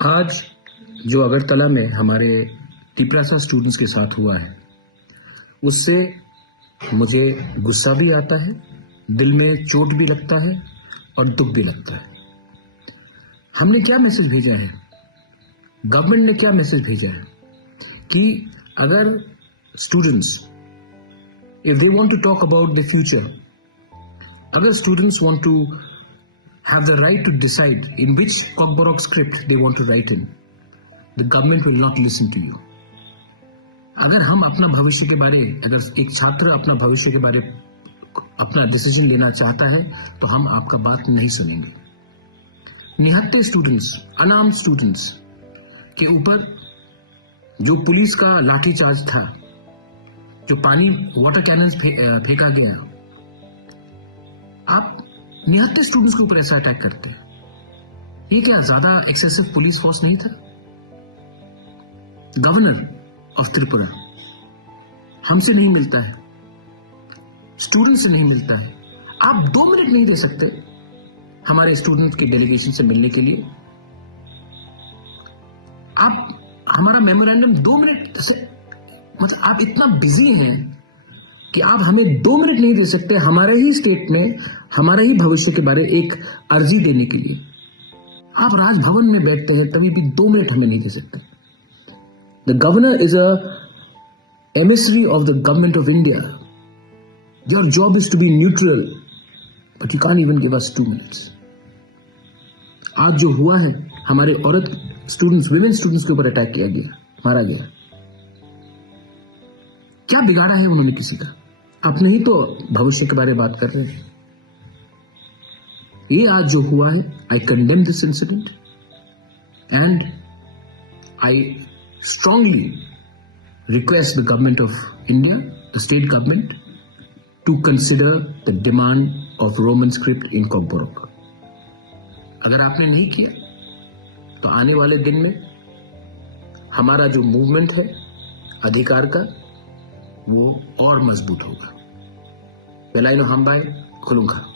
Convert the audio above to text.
आज जो अगरतला में हमारे तिपरासा स्टूडेंट्स के साथ हुआ है, उससे मुझे गुस्सा भी आता है, दिल में चोट भी लगता है और दुख भी लगता है। हमने क्या मैसेज भेजा है, गवर्नमेंट ने क्या मैसेज भेजा है कि अगर students if they want to talk about the future, अगर students want to have the right to decide in which Kokborok script they want to write in, the government will not listen to you. अगर हम अपना भविष्य के बारे, अगर एक छात्र अपना भविष्य के बारे अपना डिसीजन लेना चाहता है तो हम आपका बात नहीं सुनेंगे। निहत्थे स्टूडेंट्स, अनार्म्ड स्टूडेंट्स के ऊपर जो पुलिस का लाठी चार्ज था, जो पानी वाटर कैनन फेंका गया, आप निहत्थे स्टूडेंट्स के ऊपर ऐसा अटैक करते हैं। ये क्या ज्यादा एक्सेसिव पुलिस फोर्स नहीं था? गवर्नर ऑफ त्रिपुरा हमसे नहीं मिलता है, स्टूडेंट से नहीं मिलता है। आप 2 मिनट नहीं दे सकते हमारे स्टूडेंट के डेलीगेशन से मिलने के लिए? आप हमारा मेमोरेंडम 2 मिनट से, मतलब आप इतना बिजी हैं कि आप हमें 2 मिनट नहीं दे सकते हमारे ही स्टेट में हमारे ही भविष्य के बारे एक अर्जी देने के लिए। आप राजभवन में बैठते हैं तभी भी 2 मिनट हमें नहीं दे सकते। The governor is a emissary of the government of India. Your job is to be neutral, but you can't even give us 2 minutes. आज जो हुआ है, हमारे औरत स्टूडेंट्स, विमेन स्टूडेंट्स के ऊपर अटैक किया गया, मारा गया। क्या बिगाड़ा है उन्होंने किसी का? अपने ही तो भविष्य के बारे में बात कर रहे हैं। ये आज जो हुआ है, I condemn this incident and I strongly request the government of India, the state government, to consider the demand of Roman script in Kokborok. अगर आपने नहीं किया तो आने वाले दिन में हमारा जो मूवमेंट है अधिकार का, वो और मजबूत होगा। बेलाइनो हम बाय खुलूंगा।